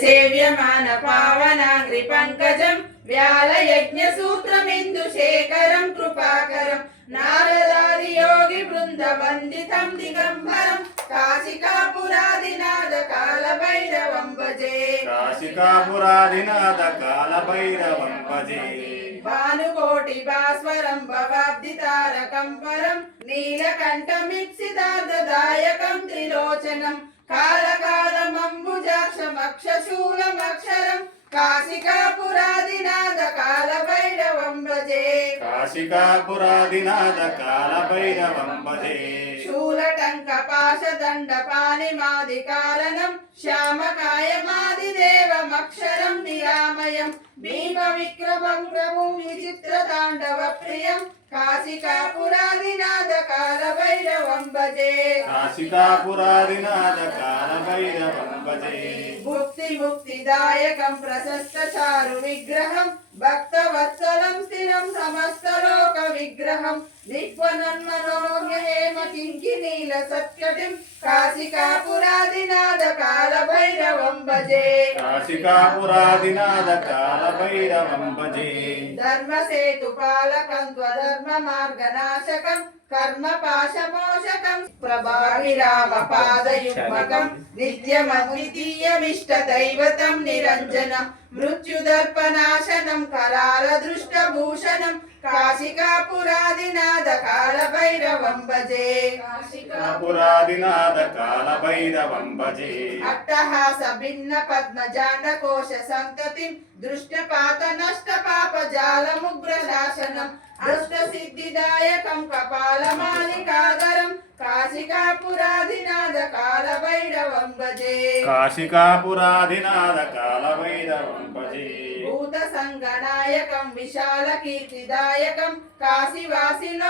సేవ్యమాన పావనాంగ్రి పంకజం వ్యాలయజ్ఞ సూత్రమిందు శేఖరం కృపాకరం నారదాది యోగి బృంద వందితం దిగంబరం కాశికాపురాదినాథ కాల భైరవం భజే కాశికాపురాదినాథ కాలభైరవం భజే భానుకోటి భాస్వరం భవాబ్ది తారకం పరం నీలకంఠమిప్సితార్థదాయకం త్రిలోచనం కాలకాలమంబుజాక్షమక్షశూలమక్షరం కాశికాపురాదినాథ కాలభైరవం భజే శూలటంక పాశదండ పానిమాది కారణం శ్యామకాయమాది దేవమక్షరం నిరామయం భీమ విక్రమం విచిత్ర తాండవ ప్రియం కాశికాపురాదినాథ కాల భైరవం భజే కాశికాపురాదినాథ కాలభైరవం భజే ముక్తి ముక్తిదాయకం ప్రశస్త చారు విగ్రహం భక్త వత్సలం స్థిరం సమస్త లోక విగ్రహం. దిగ్వనన్మనోజ్ఞ హేమ కింకి నీల సత్కటిం కాశికాపురాదినాథ కాల భైరవం భజే. కాశికాపురాదినాథ కాలభైరవం భజే. ధర్మసేతు పాలకం త్వధర్మ మార్గనాశకం కర్మ పాశమోషకం ప్రభావిరామ పాదయుగ్మకం నిత్యమద్వితీయమిష్ట దైవతం నిరంజనం. మృత్యుదర్పనాశనం కరాల దృష్టభూషణం కాశికాపురాదినాథ కాల భైరవం భజే కాశికాపురాదినాథ కాలభైరవం భజే అట్టహాస భిన్న పద్మజాండ కోశ సంతతిం దృష్టపాత నష్ట పాప జాలముగ్ర శాసనం అష్ట సిద్ధిదాయకం కపాలమాలికాగరం కాశికాపురాదినాథ కాల భైరవం భజే కాశికాపురాదినాథ కాలభైరవం భజే భూత సంగనాయకం విశాల కీర్తిదాయకం కాశీవాసిలో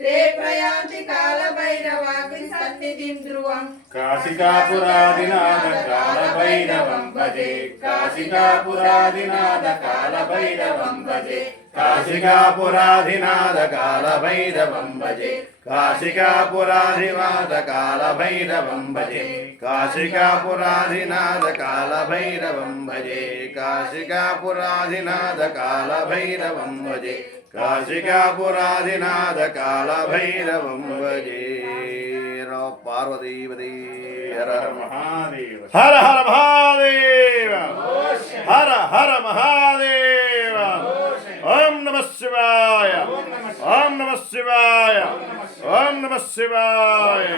భైరవాష్టకం పఠంతి హే మనోహరం జ్ఞాన రే ప్రయాంతి కాల భైరవాగ్ని సన్నిధిం ధ్రువం కాశికాపురాదినాథ కాలభైరవం భజే. కాశికాపురాదినాథ కాలభైరవం భజే. కాశికాపురాధినాథ కాలభైరవం భజే. కాశికాపురాధినాథ కాలభైరవం భజే. కాశికాపురాధినాథ కాలభైరవం భజే. కాశికాపురాధినాథ కాలభైరవం భజే. కాశికాపురాధినాథ కాలభైరవం భజే పార్వతీపతి హర హర మహాదేవ హర హర మహాదేవ హర హర మహాదేవ ఓం నమ శివాయ ఓం నమ శివాయ ఓం నమ శివాయ